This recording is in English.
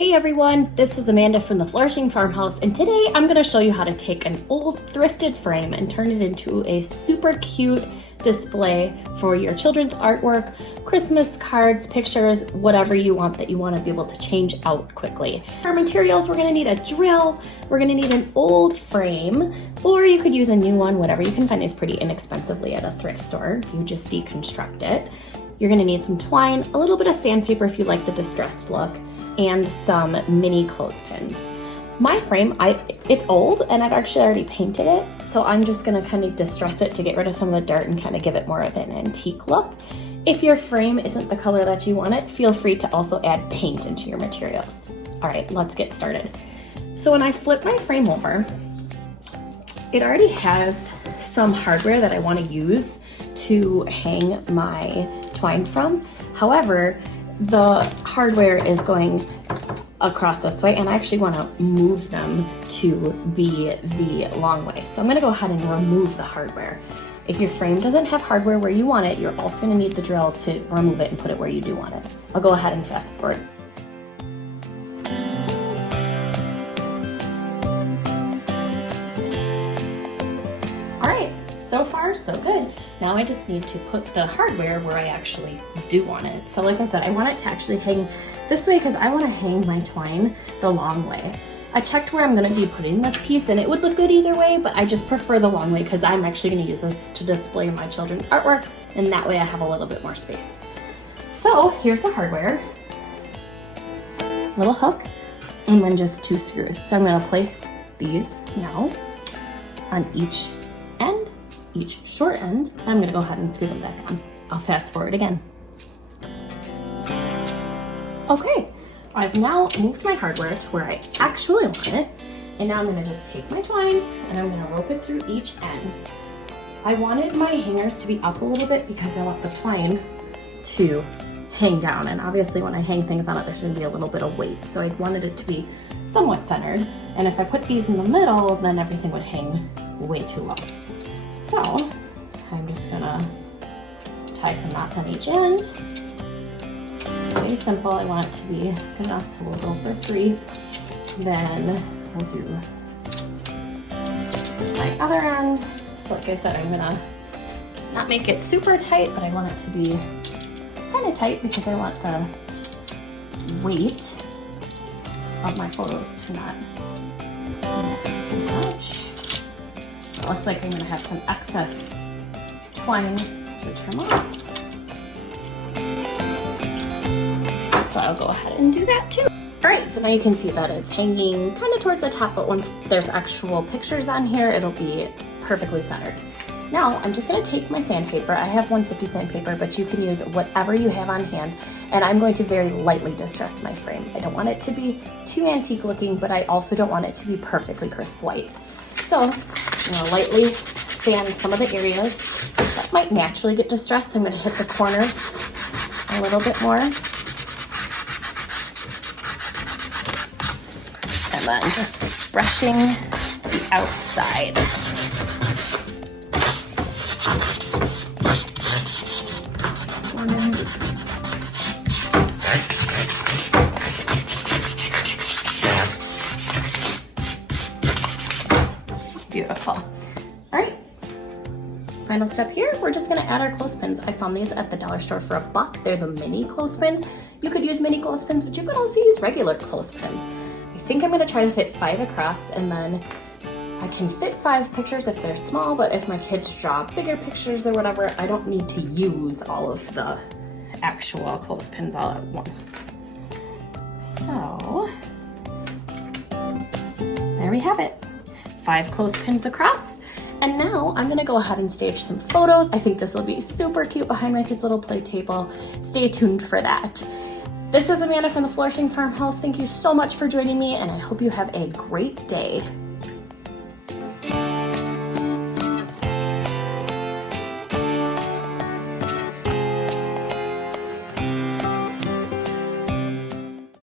Hey everyone, this is Amanda from the Flourishing Farmhouse, and today I'm going to show you how to take an old thrifted frame and turn it into a super cute display for your children's artwork, Christmas cards, pictures, whatever you want that you want to be able to change out quickly. For materials, we're going to need a drill, we're going to need an old frame, or you could use a new one, whatever. You can find these pretty inexpensively at a thrift store if you just deconstruct it. You're going to need some twine, a little bit of sandpaper if you like the distressed look, and some mini clothespins. My frame, it's old and I've actually already painted it, so I'm just gonna kind of distress it to get rid of some of the dirt and kind of give it more of an antique look. If your frame isn't the color that you want it, feel free to also add paint into your materials. All right, let's get started. So when I flip my frame over, it already has some hardware that I want to use to hang my twine from. However, the hardware is going across this way, and I actually want to move them to be the long way. So I'm going to go ahead and remove the hardware. If your frame doesn't have hardware where you want it, you're also going to need the drill to remove it and put it where you do want it. I'll go ahead and fast forward. So far, so good. Now I just need to put the hardware where I actually do want it. So like I said, I want it to actually hang this way because I want to hang my twine the long way. I checked where I'm going to be putting this piece and it would look good either way, but I just prefer the long way because I'm actually going to use this to display my children's artwork, and that way I have a little bit more space. So here's the hardware. Little hook, and then just 2 screws. So I'm going to place these now on each short end. I'm going to go ahead and screw them back on. I'll fast forward again. Okay, I've now moved my hardware to where I actually want it, and now I'm going to just take my twine and I'm going to rope it through each end. I wanted my hangers to be up a little bit because I want the twine to hang down, and obviously when I hang things on it there's going to be a little bit of weight, so I wanted it to be somewhat centered, and if I put these in the middle then everything would hang way too low. So I'm just gonna tie some knots on each end. Very simple. I want it to be good enough, so we'll go for 3. Then we'll do my other end. So like I said, I'm gonna not make it super tight, but I want it to be kind of tight because I want the weight of my photos to not too much. It looks like I'm going to have some excess twine to trim off. So I'll go ahead and do that too. Alright, so now you can see that it's hanging kind of towards the top, but once there's actual pictures on here, it'll be perfectly centered. Now I'm just going to take my sandpaper. I have 150 sandpaper, but you can use whatever you have on hand, and I'm going to very lightly distress my frame. I don't want it to be too antique looking, but I also don't want it to be perfectly crisp white. So I'm going to lightly sand some of the areas that might naturally get distressed. I'm going to hit the corners a little bit more. And then just brushing the outside. Beautiful. All right, final step here, we're just gonna add our clothespins. I found these at the dollar store for $1. They're the mini clothespins. You could use mini clothespins, but you could also use regular clothespins. I think I'm gonna try to fit 5 across, and then I can fit 5 pictures if they're small, but if my kids draw bigger pictures or whatever, I don't need to use all of the actual clothespins all at once. So there we have it. 5 clothespins across, and now I'm gonna go ahead and stage some photos. I think this will be super cute behind my kids' little play table. Stay tuned for that. This is Amanda from the Flourishing Farmhouse. Thank you so much for joining me, and I hope you have a great day.